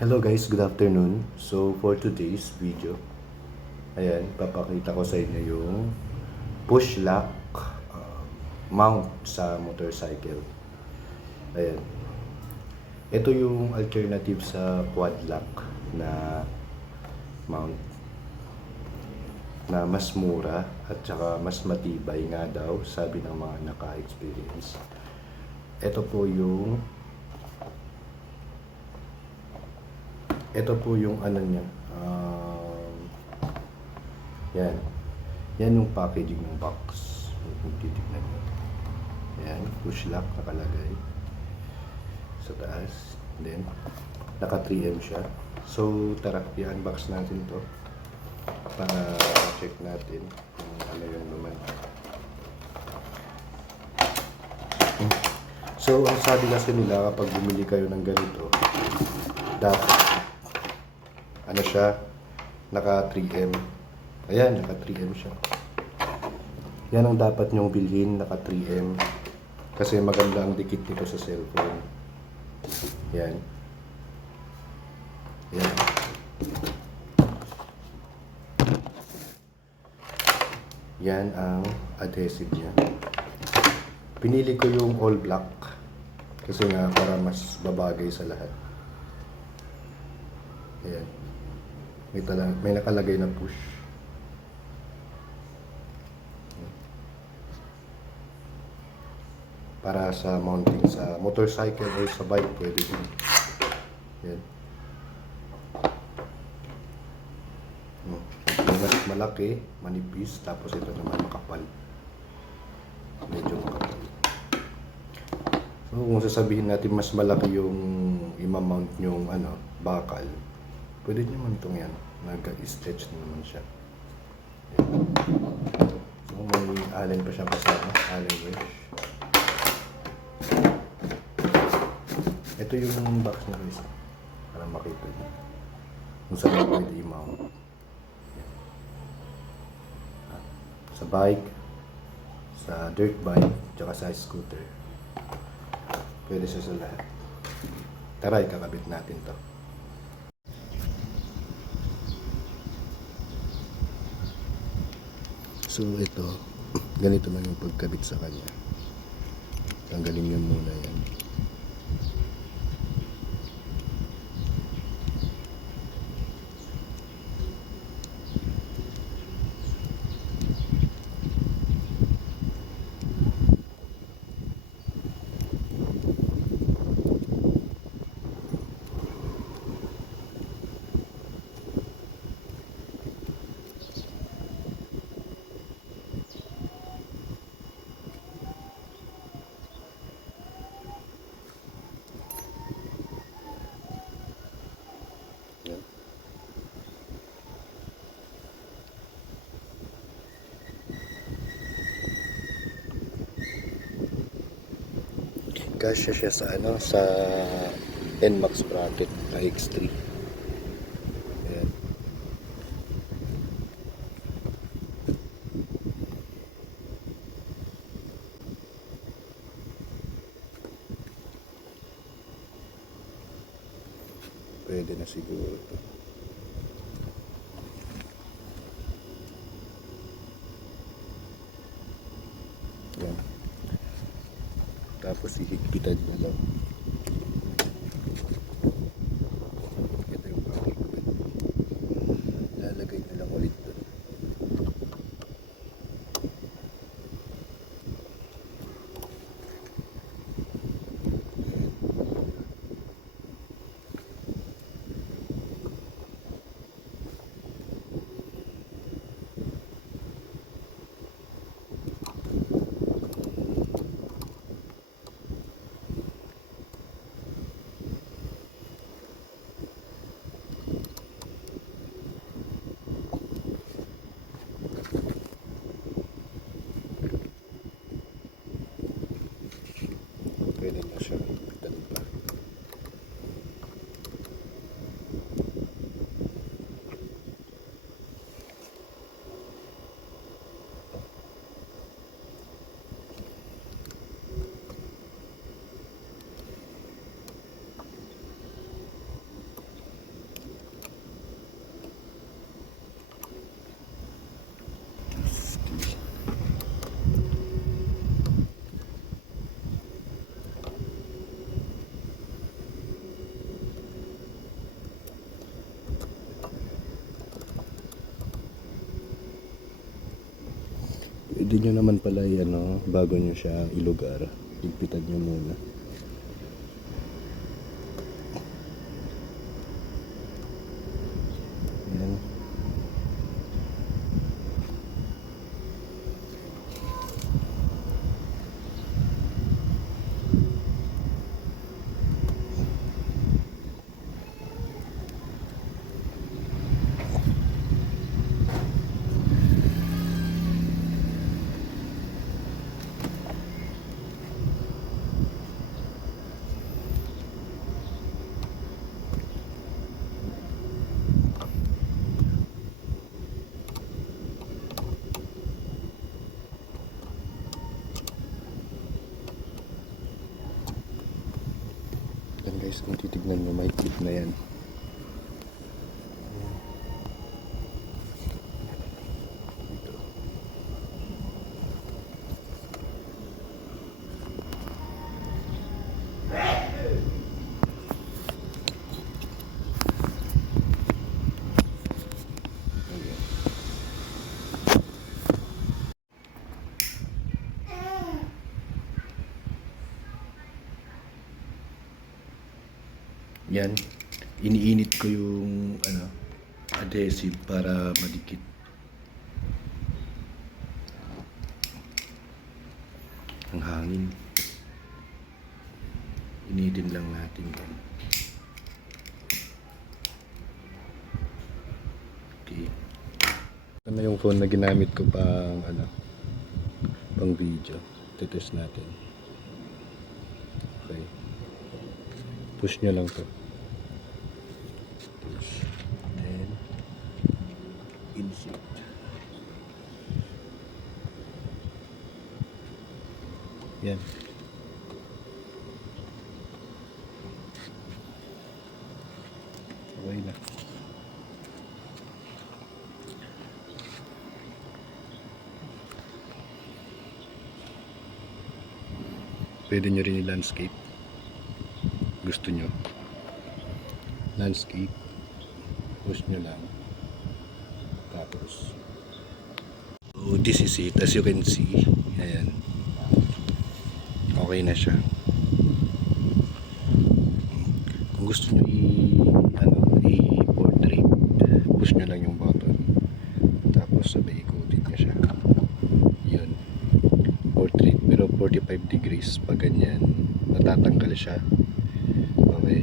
Hello guys, good afternoon. So for today's video, ayan, papakita ko sa inyo yung push lock mount sa motorcycle. Ayan. Ito yung alternative sa quad lock na mount na mas mura at saka mas matibay nga daw, sabi ng mga naka-experience. Ito po yung ano niya. Yan. Yan yung packaging ng box. Kung titignan nyo. Yan. Push lock nakalagay. Sa taas. Then, naka 3M siya. So, tara, i-unbox natin to. Para check natin kung ano yung naman. So, ang sabi kasi nila kapag bumili kayo ng ganito, dapat ano siya, naka 3M. Ayan, naka 3M siya. Yan ang dapat nyong bilhin, naka 3M. Kasi maganda ang dikit nito sa cellphone. Yan. Yan. Yan ang adhesive niya. Pinili ko yung all black. Kasi nga para mas babagay sa lahat. Ayan. May nakalagay na push. Para sa mounting sa motorcycle or sa bike, pwede din. Yan. Yung mas malaki, manipis, tapos ito naman makapal. Medyo makapal. So, kung sasabihin natin mas malaki yung imamount yung bakal, pwede nyo man itong yan. Nag-stretch na naman siya. Yan. So, may allen pa siya kasama. Allen wrench. Ito yung box niya guys. Para makita nyo. Kung saan pwede i-mount. Sa bike, sa dirt bike, tsaka sa scooter. Pwede siya sa lahat. Tara, ikakabit natin to. So ito, ganito lang yung pagkabit sa kanya. Tanggalin nyo muna yan. Kasya siya sa sa NMAX bracket na X3. Ayan. Pwede na siguro ito. Ayan. Tapos ihigpitan nyo lang. Ito yung pakigpit. Lalagay nyo lang ulit doon. Pwede nyo naman pala ano, bago nyo siya ilugar, higpitan nyo muna. Yan. Yan guys, kung titignan nyo, may clip na yan. Dito. Yan, iniinit ko yung ano, adhesive para madikit. Ang hangin. Initin lang natin yan. Okay. Ito na yung phone na ginamit ko pang ano, pang video. Titest natin. Okay. Push nyo lang to. Push. Then, insert. Yan. Okay na. Pwede nyo rin i-landscape. Gusto nyo. Landscape. Push nyo lang. Tapos. So, this is it. As you can see. Ayan. Okay na siya. Kung gusto nyo i-portrait, push nyo lang yung button. Tapos sabay ikutin nyo siya. Yun. Portrait. Pero 45 degrees. Pag ganyan, natatanggal siya. Okay.